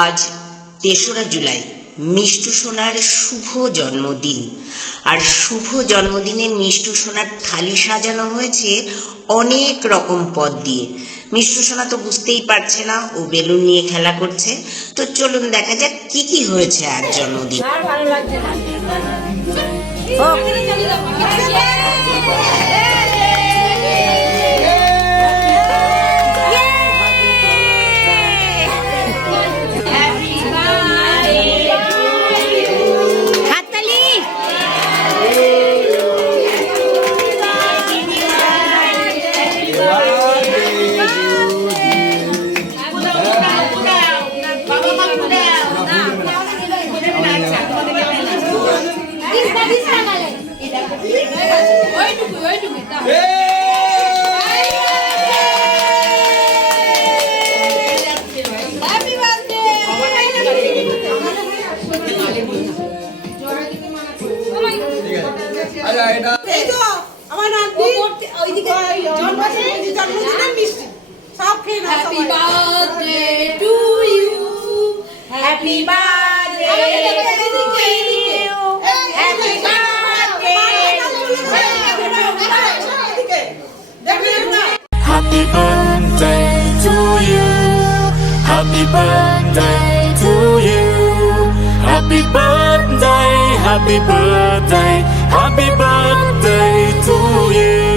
আজ ৩রা জুলাই মিষ্টু সোনার শুভ জন্মদিন। আর শুভ জন্মদিনে মিষ্টু সোনার থালি সাজানো হয়েছে অনেক রকম পদ দিয়ে। মিষ্টু সোনা তো বুঝতেই পারছে না, ও বেলুন নিয়ে খেলা করছে। তো চলুন দেখা যাক কি কি হয়েছে আজ জন্মদিন। Happy birthday to you. Happy birthday to you. Happy birthday. Happy birthday to you. Happy birthday to you. Happy birthday, happy birthday, happy birthday to you.